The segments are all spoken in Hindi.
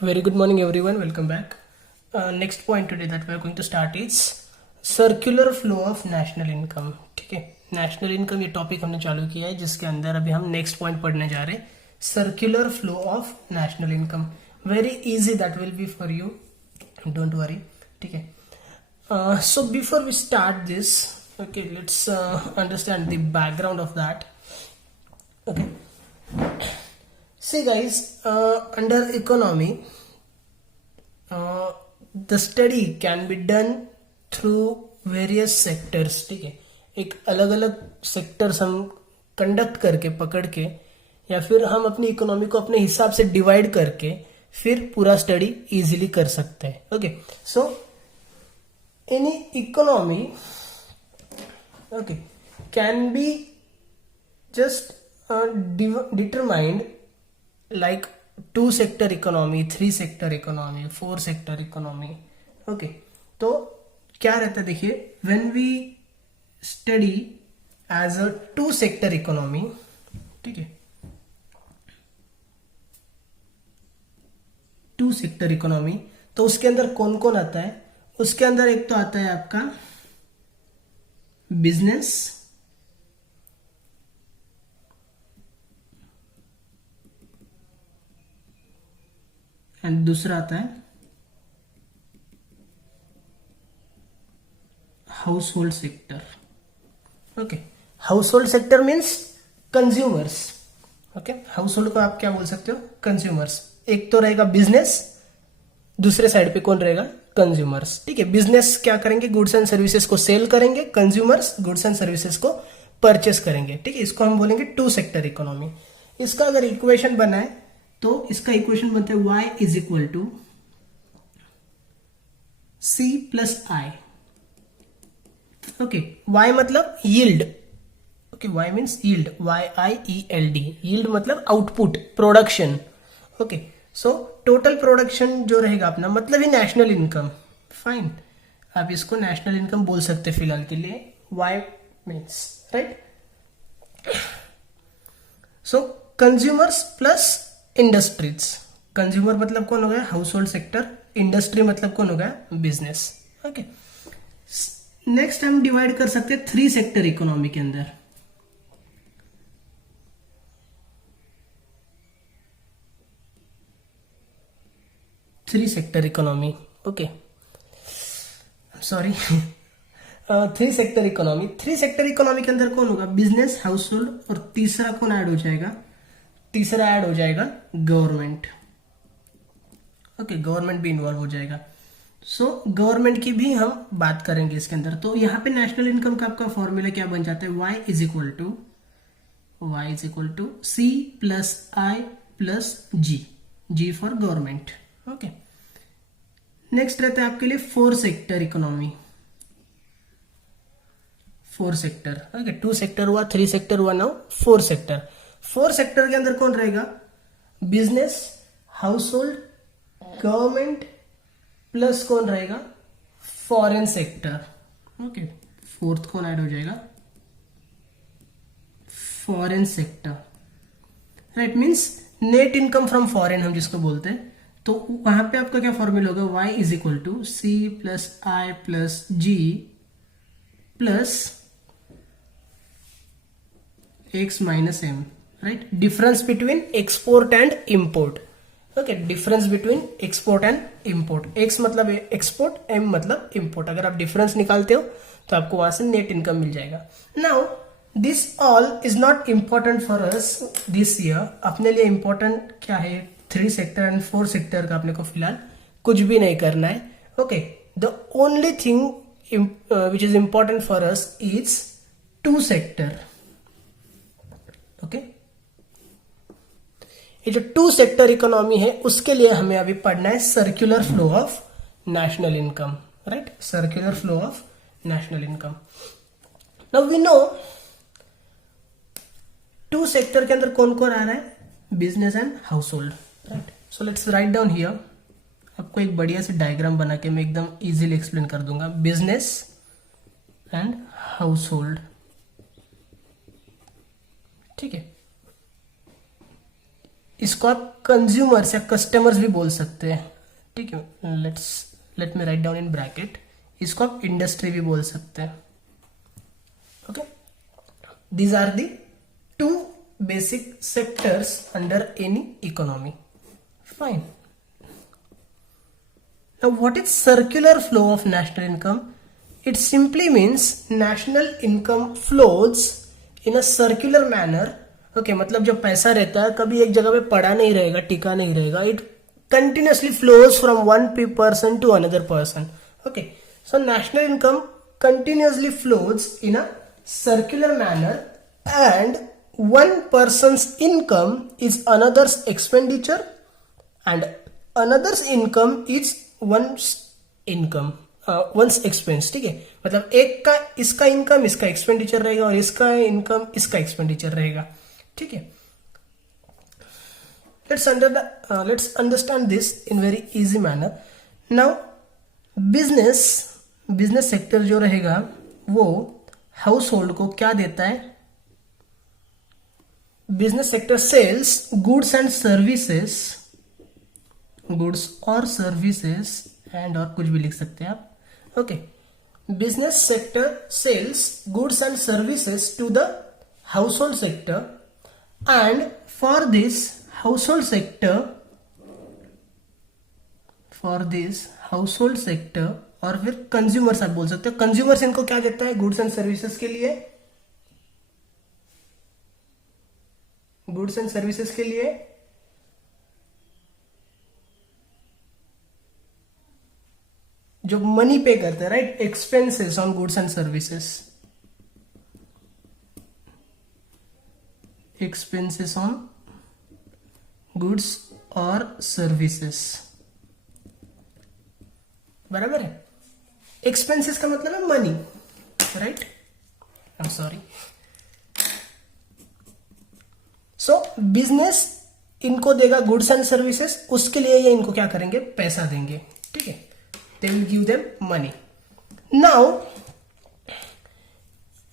Very good morning, everyone. Welcome back. Next point today that we are going to start is circular flow of national income. ठीक है, नेशनल इनकम ये टॉपिक हमने चालू किया है जिसके अंदर अभी हम नेक्स्ट पॉइंट पढ़ने जा रहे हैं, circular flow of national income. Very easy that will be for you, don't worry. ठीक है, so before we start this, okay, let's understand the background of that. Okay, see guys, under economy, the study can be done through various sectors. ठीक है, एक अलग अलग सेक्टर्स हम कंडक्ट करके पकड़ के या फिर हम अपनी इकोनॉमी को अपने हिसाब से डिवाइड करके फिर पूरा स्टडी इजीली कर सकते हैं. Okay, so any economy okay can be just determined like 2 sector economy, 3 sector economy, 4 sector economy. Okay, तो क्या रहता है देखिए, when we study as a 2 sector economy, ठीक है, 2 sector economy, तो उसके अंदर कौन कौन आता है? उसके अंदर एक तो आता है आपका बिजनेस, एंड दूसरा आता है household sector. Okay, household sector means consumers. Okay, household को आप क्या बोल सकते हो? कंज्यूमर्स. एक तो रहेगा बिजनेस, दूसरे साइड पे कौन रहेगा? कंज्यूमर्स. ठीक है, बिजनेस क्या करेंगे? गुड्स एंड सर्विसेज को सेल करेंगे, कंज्यूमर्स गुड्स एंड सर्विसेज को परचेस करेंगे. ठीक है, इसको हम बोलेंगे 2 सेक्टर इकोनॉमी. इसका अगर इक्वेशन बना है तो इसका इक्वेशन बनता है y is equal to C plus I. Okay, y मतलब yield. Okay, y means yield, YIELD. Yield मतलब output, production. Okay, so total production जो रहेगा अपना मतलब ही नेशनल इनकम. फाइन, आप इसको नेशनल इनकम बोल सकते हैं फिलहाल के लिए. y means right. सो कंज्यूमर्स प्लस इंडस्ट्रीज. कंज्यूमर मतलब कौन हो गया? House hold sector. इंडस्ट्री मतलब कौन हो गया? बिजनेस. ओके, नेक्स्ट हम डिवाइड कर सकते हैं 3 सेक्टर इकोनॉमी के अंदर. Three sector economy. Okay, sorry, 3 sector economy. 3 sector economy के अंदर कौन होगा? बिजनेस, हाउस होल्ड, और तीसरा कौन ऐड हो जाएगा? तीसरा ऐड हो जाएगा गवर्नमेंट. ओके, गवर्नमेंट भी इन्वॉल्व हो जाएगा. सो गवर्नमेंट की भी हम बात करेंगे इसके अंदर. तो यहाँ पे नेशनल इनकम का आपका फॉर्मूला क्या बन जाता है? y is equal to C plus I plus G for government. Okay, next रहता है आपके लिए 4 sector economy. 4 sector. Okay, 2 sector हुआ, 3 सेक्टर हुआ, नाउ 4 सेक्टर. 4 सेक्टर के अंदर कौन रहेगा? Business, house hold, government plus कौन रहेगा? Foreign sector. ओके, फोर्थ कौन ऐड हो जाएगा? Foreign sector. Right, means net income from foreign हम जिसको बोलते हैं. तो वहां पे आपका क्या फॉर्मूला होगा? y is equal to C plus I plus G plus x minus m. Right, difference between export and import. Okay, difference between export and import. x मतलब एक्सपोर्ट, m मतलब इंपोर्ट. अगर आप डिफरेंस निकालते हो तो आपको वहां से नेट इनकम मिल जाएगा. Now this all is not important for us this year. अपने लिए इंपॉर्टेंट क्या है? 3 सेक्टर एंड 4 सेक्टर का अपने को फिलहाल कुछ भी नहीं करना है. Okay, the only thing which is important for us is 2 sector. Okay, ये जो 2 सेक्टर इकोनॉमी है उसके लिए हमें अभी पढ़ना है circular flow of national income. Right, circular flow of national income. Now we know 2 sector के अंदर कौन कौन आ रहा है? Business and household. Right, so let's write down here. आपको एक बढ़िया से डायग्राम बना के मैं एकदम इजीली एक्सप्लेन कर दूंगा. Business and house hold. ठीक है, इसको आप कंज्यूमर्स या कस्टमर्स भी बोल सकते हैं, ठीक है। Let me write down in bracket, इसको आप इंडस्ट्री भी बोल सकते हैं, okay. These are the two basic sectors under any economy, fine. Now, what is circular flow of national income? It simply means national income flows in a circular manner. Okay, मतलब जो पैसा रहता है कभी एक जगह पे पड़ा नहीं रहेगा, टिका नहीं रहेगा. It continuously flows from one person to another person. Okay, so national income continuously flows in a circular manner, and one person's income is another's expenditure, and another's income is one's income, one's expense, ठीक है। मतलब एक का इसका इनकम इसका एक्सपेंडिचर रहेगा और इसका इनकम इसका एक्सपेंडिचर रहेगा, ठीक है। Let's understand this in very easy manner. Now business sector जो रहेगा वो हाउस होल्ड को क्या देता है? Business sector sells goods and services, goods और सर्विसेज, एंड और कुछ भी लिख सकते हैं आप, okay. Business sector sells goods and services to the household sector, and for this household sector, और फिर कंज्यूमर्स आप बोल सकते हो। कंज्यूमर्स इनको क्या देता है? गुड्स एंड सर्विसेज के लिए, गुड्स एंड सर्विसेज के लिए जो मनी पे करते हैं, right, expenses on goods and services, expenses on goods और सर्विसेज, बराबर है। एक्सपेंसेस का मतलब है money, right, I am sorry. So business इनको देगा गुड्स एंड सर्विसेज, उसके लिए ये इनको क्या करेंगे? पैसा देंगे, ठीक है। They will give them money. Now,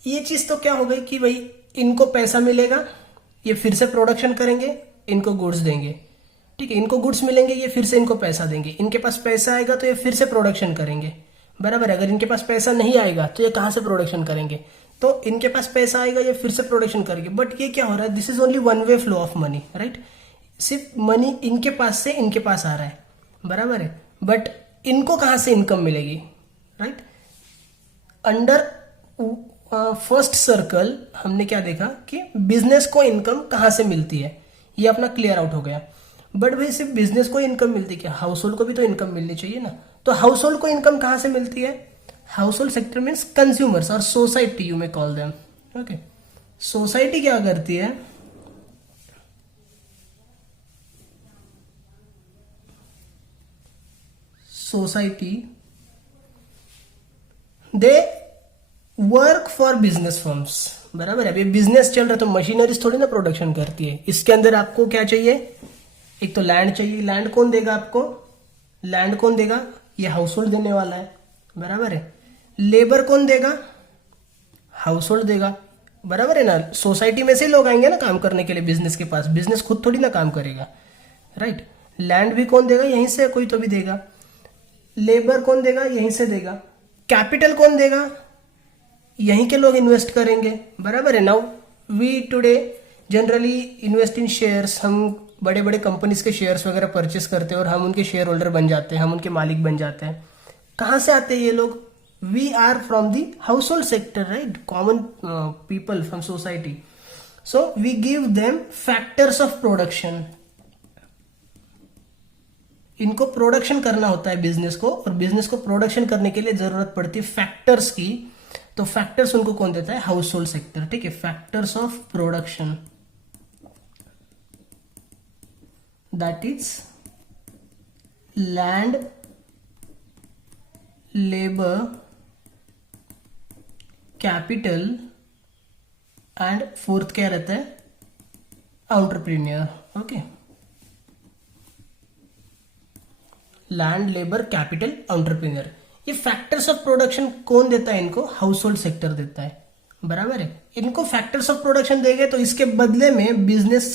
ये चीज तो क्या हो गई कि भाई इनको पैसा मिलेगा, ये फिर से प्रोडक्शन करेंगे, इनको गुड्स देंगे, ठीक है। इनको गुड्स मिलेंगे, ये फिर से इनको पैसा देंगे, इनके पास पैसा आएगा तो ये फिर से प्रोडक्शन करेंगे, बराबर है। अगर इनके पास पैसा नहीं आएगा तो ये कहां से प्रोडक्शन करेंगे? तो इनके पास पैसा आएगा, ये फिर से प्रोडक्शन करेंगे। बट ये क्या हो रहा है? This is only one way flow of money, right. सिर्फ मनी इनके पास से इनके पास आ रहा है, बराबर है। बट इनको कहां से इनकम मिलेगी, राइट। अंडर फर्स्ट सर्कल हमने क्या देखा कि बिजनेस को इनकम कहां से मिलती है, ये अपना क्लियर आउट हो गया। बट भाई सिर्फ बिजनेस को इनकम मिलती है क्या? हाउस होल्ड को भी तो इनकम मिलनी चाहिए ना। तो हाउस होल्ड को इनकम कहां से मिलती है? Household sector means consumers और society, you may call them, okay. Society क्या करती है? Society they work for business firms, बराबर है। अभी बिजनेस चल रहा है तो मशीनरीज थोड़ी ना प्रोडक्शन करती है। इसके अंदर आपको क्या चाहिए? एक तो लैंड चाहिए। लैंड कौन देगा आपको? लैंड कौन देगा? ये हाउस होल्ड देने वाला है, बराबर है। लेबर कौन देगा? हाउस होल्ड देगा, बराबर है ना। सोसाइटी में से लोग आएंगे ना काम करने के लिए बिजनेस के पास, बिजनेस खुद थोड़ी ना काम करेगा, राइट। लैंड भी कौन देगा? यहीं से कोई तो भी देगा। लेबर कौन देगा? यहीं से देगा। कैपिटल कौन देगा? यहीं के लोग इन्वेस्ट करेंगे, बराबर है। Now we today generally invest in shares, हम बड़े बड़े कंपनीज के शेयर्स वगैरह परचेस करते हैं और हम उनके शेयर होल्डर बन जाते हैं, हम उनके मालिक बन जाते हैं। कहां से आते हैं ये लोग? We are from the household sector, right, common people from society. So we give them factors of production. इनको प्रोडक्शन करना होता है बिजनेस को, और बिजनेस को प्रोडक्शन करने के लिए जरूरत पड़ती है फैक्टर्स की। तो फैक्टर्स उनको कौन देता है? हाउस होल्ड सेक्टर, ठीक है। Factors of production, that is land, labour, capital, and fourth क्या रहता है? Entrepreneur, okay. Land, labour, capital, entrepreneur. ये फैक्टर्स ऑफ प्रोडक्शन कौन देता है? इनको हाउस होल्ड सेक्टर देता है, बराबर है। इनको फैक्टर्स ऑफ प्रोडक्शन देंगे तो इसके बदले में बिजनेस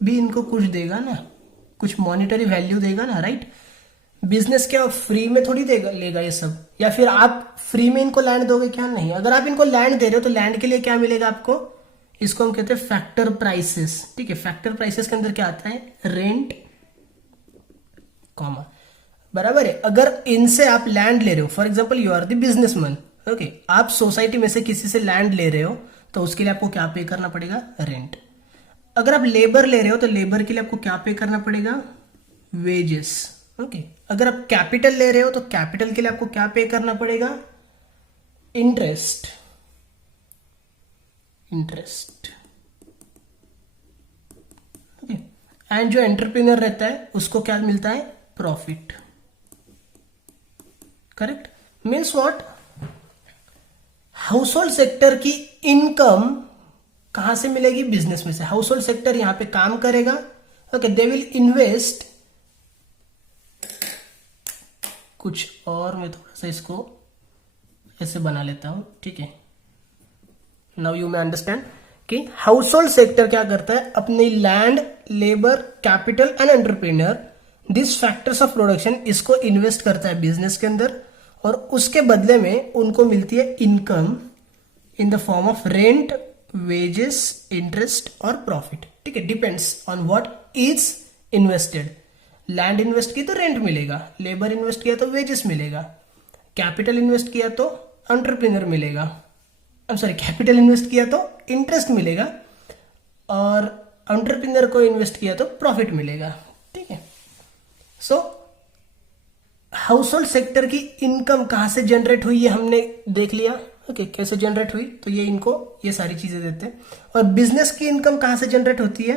भी इनको कुछ देगा ना, कुछ मॉनिटरी वैल्यू देगा ना, राइट। बिजनेस क्या फ्री में थोड़ी देगा लेगा ये सब, या फिर आप फ्री में इनको लैंड दोगे क्या? नहीं। अगर आप इनको लैंड दे रहे हो तो लैंड के लिए क्या मिलेगा आपको? इसको हम कहते हैं फैक्टर प्राइसेस, ठीक है। फैक्टर प्राइसेस के अंदर क्या आता है? रेंट, कॉमा, बराबर है। अगर इनसे आप लैंड ले रहे हो, for example you are the businessman, okay, आप सोसाइटी में से किसी से लैंड ले रहे हो तो उसके लिए आपको क्या पे करना पड़ेगा? रेंट। अगर आप लेबर ले रहे हो तो लेबर के लिए आपको क्या पे करना पड़ेगा? Wages, okay. अगर आप कैपिटल ले रहे हो तो कैपिटल के लिए आपको क्या पे करना पड़ेगा? Interest, interest, okay. एंड जो एंटरप्रेन्योर रहता है उसको क्या मिलता है? Profit, correct. Means what? House hold sector की इनकम कहां से मिलेगी? बिजनेस में से। हाउस होल्ड सेक्टर यहां पे काम करेगा, ओके, दे विल इन्वेस्ट कुछ और। मैं थोड़ा सा इसको ऐसे बना लेता हूं, ठीक है। नाउ यू मे अंडरस्टैंड कि हाउस होल्ड सेक्टर क्या करता है? अपनी land, labour, capital and entrepreneur, this factors of production, इसको इन्वेस्ट करता है बिजनेस के अंदर, और उसके बदले में उनको मिलती है income in the form of rent, wages, interest और प्रॉफिट, ठीक है। Depends on what is invested. Land invest की तो रेंट मिलेगा, लेबर इन्वेस्ट किया तो वेजेस मिलेगा, कैपिटल इन्वेस्ट किया तो एंटरप्रेन्योर मिलेगा, सॉरी, कैपिटल इन्वेस्ट किया तो इंटरेस्ट मिलेगा, और एंटरप्रेन्योर को इन्वेस्ट किया तो प्रॉफिट मिलेगा, ठीक है। सो हाउस होल्ड सेक्टर की इनकम कहां से जनरेट हुई ये हमने देख लिया, ओके, कैसे जनरेट हुई, तो ये इनको ये सारी चीजें देते हैं। और बिजनेस की इनकम कहां से जनरेट होती है?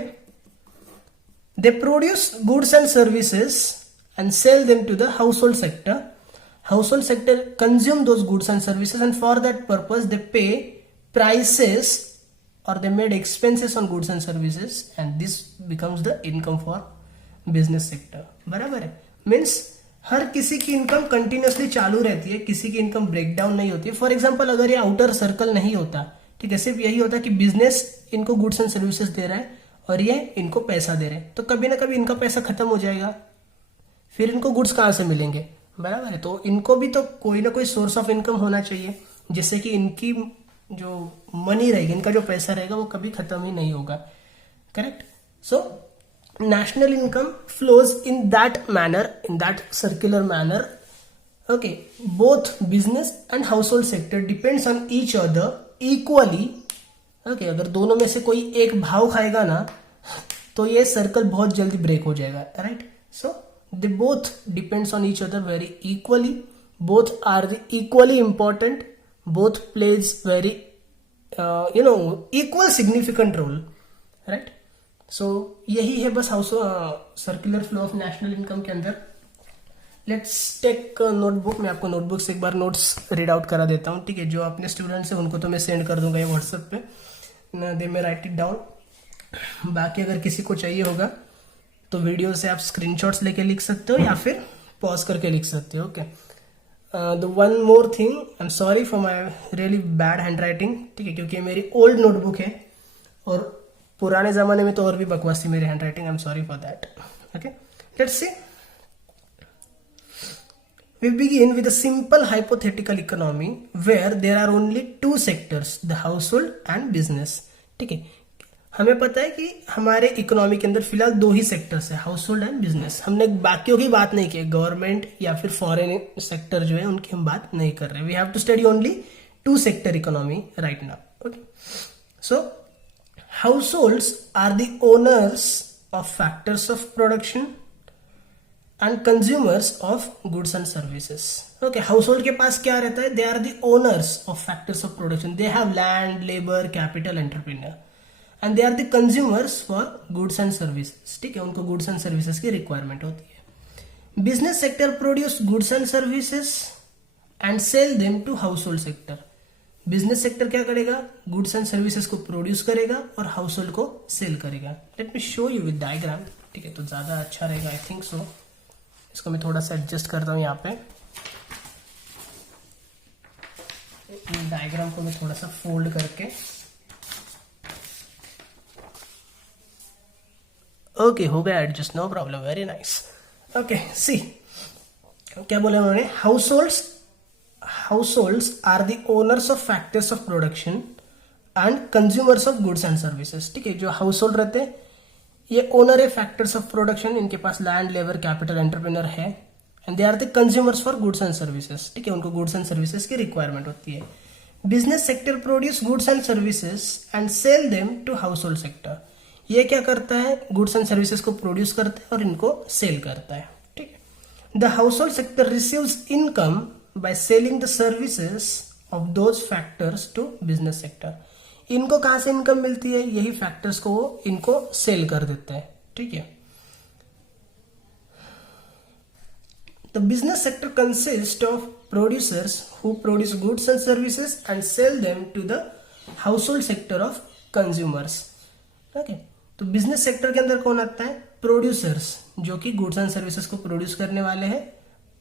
They produce goods and services and sell them to the household sector. Household sector consume those goods and services, and for that purpose they pay prices or they made expenses on goods and services, and this becomes the income for business sector. बराबर है। मीन्स हर किसी की इनकम कंटिन्यूसली चालू रहती है, किसी की इनकम ब्रेकडाउन नहीं होती है। फॉर एग्जाम्पल अगर ये आउटर सर्कल नहीं होता, ठीक है, सिर्फ यही होता कि बिजनेस इनको गुड्स एंड सर्विसेज दे रहा है और ये इनको पैसा दे रहे हैं, तो कभी ना कभी इनका पैसा खत्म हो जाएगा, फिर इनको गुड्स कहां से मिलेंगे? बराबर है। तो इनको भी तो कोई ना कोई सोर्स ऑफ इनकम होना चाहिए, जिससे कि इनकी जो मनी रहेगी, इनका जो पैसा रहेगा वो कभी खत्म ही नहीं होगा, correct. So national income flows in that manner, in that circular manner, okay. Both business and household sector depends on each other equally, okay. अगर दोनों में से कोई एक भाव खाएगा ना तो ये सर्कल बहुत जल्दी ब्रेक हो जाएगा, right. So they both depends on each other very equally, both are the equally important, both plays very equal significant role, right. So यही है बस house circular flow of national income के अंदर। Let's take notebook. मैं आपको नोटबुक से एक बार नोट्स रीड आउट करा देता हूँ, ठीक है। जो अपने स्टूडेंट्स हैं उनको तो मैं सेंड कर दूंगा ये व्हाट्सएप पे, दे में राइट इट डाउन। बाकी अगर किसी को चाहिए होगा तो वीडियो से आप स्क्रीनशॉट्स लेके लिख सकते हो या फिर पॉज करके लिख सकते हो, okay. The one more thing, I am sorry for my really bad hand writing, ठीक है, क्योंकि ये मेरी ओल्ड नोटबुक है और पुराने जमाने में तो और भी बकवास थी मेरी hand writing, I am sorry for that, okay. Let's see, we begin with a simple hypothetical economy where there are only two sectors, the household and business, ठीक है। हमें पता है कि हमारे इकोनॉमी के अंदर फिलहाल दो ही सेक्टर्स है, हाउस होल्ड एंड बिजनेस। हमने बाकियों की बात नहीं की, गवर्नमेंट या फिर फॉरेन सेक्टर जो है उनकी हम बात नहीं कर रहे। We have to study only two sector economy right now, okay. So households are the owners of factors of production and consumers of goods and services, okay. Household के पास क्या रहता है? They are the owners of factors of production, they have land, labour, capital, entrepreneur, and they are the consumers for goods and services, ठीक है। उनको गुड्स एंड सर्विसेज की रिक्वायरमेंट होती है। Business sector produce goods and services and sell them to household sector. Business sector क्या करेगा? गुड्स एंड सर्विसेज को प्रोड्यूस करेगा और हाउस होल्ड को सेल करेगा। Let me show you with diagram, ठीक है, तो ज्यादा अच्छा रहेगा, आई थिंक सो। इसको मैं थोड़ा सा एडजस्ट करता हूं यहाँ पे, डायग्राम को मैं थोड़ा सा फोल्ड करके ओके हो गया adjust, no problem, very nice. Okay see क्या बोले उन्होंने, households are the owners of factors of production and consumers of goods and services. ठीक है, जो हाउस होल्ड रहते हैं ये ओनर है फैक्टर्स ऑफ प्रोडक्शन, इनके पास लैंड, लेबर, कैपिटल, एंटरप्रेन्योर है, and they are the consumers for goods and services. ठीक है, उनको गुड्स एंड सर्विसेज की रिक्वायरमेंट होती है। Business sector produce goods and services and sell them to household sector. ये क्या करता है, गुड्स एंड सर्विसेज को प्रोड्यूस करता है और इनको सेल करता है। ठीक है, the household sector receives income by selling the services of those factors to business sector. इनको कहां से इनकम मिलती है, यही फैक्टर्स को वो इनको सेल कर देते हैं। ठीक है, the business sector consist of producers who produce goods and services and sell them to the household sector of consumers. Okay, तो बिजनेस सेक्टर के अंदर कौन आता है, प्रोड्यूसर्स, जो कि गुड्स एंड सर्विसेज को प्रोड्यूस करने वाले हैं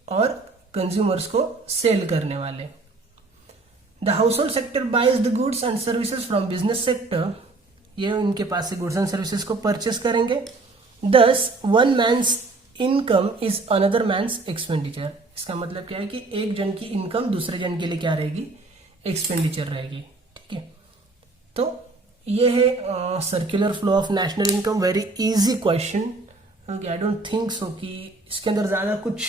और कंज्यूमर्स को सेल करने वाले। The household sector buys the goods and services from business sector, ये उनके पास से गुड्स एंड सर्विसेज को परचेस करेंगे। Thus one man's income is another man's expenditure. इसका मतलब क्या है कि एक जन की इनकम दूसरे जन के लिए क्या रहेगी, एक्सपेंडिचर रहेगी। ठीक है, तो ये है circular flow of national income, very easy question. I don't think so कि इसके अंदर ज्यादा कुछ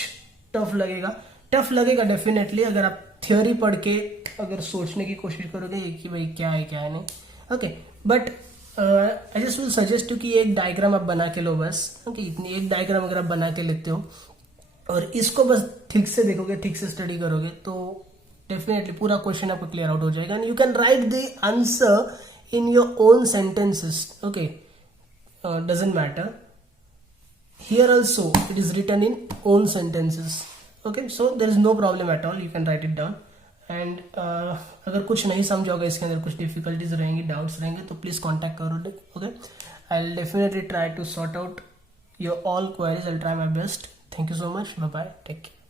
टफ लगेगा डेफिनेटली, अगर आप थ्योरी पढ़ के अगर सोचने की कोशिश करोगे कि भाई क्या है क्या नहीं। Okay, but I just will suggest you कि एक डायग्राम आप बना के लो बस। ओके, इतनी एक डायग्राम अगर आप बना के लेते हो और इसको बस ठीक से देखोगे, ठीक से स्टडी करोगे, तो डेफिनेटली पूरा क्वेश्चन आपको क्लियर आउट हो जाएगा and you can write the answer in your own sentences. Okay, doesn't matter, here also it is written in own sentences. Okay, so there is no problem at all, you can write it down and अगर कुछ नहीं समझोगे, इसके अंदर कुछ डिफिकल्टीज रहेंगी, डाउट्स रहेंगे, तो प्लीज कांटेक्ट करो। Okay, I'll definitely try to sort out your all queries, I'll try my best. Thank you so much, bye bye, take care.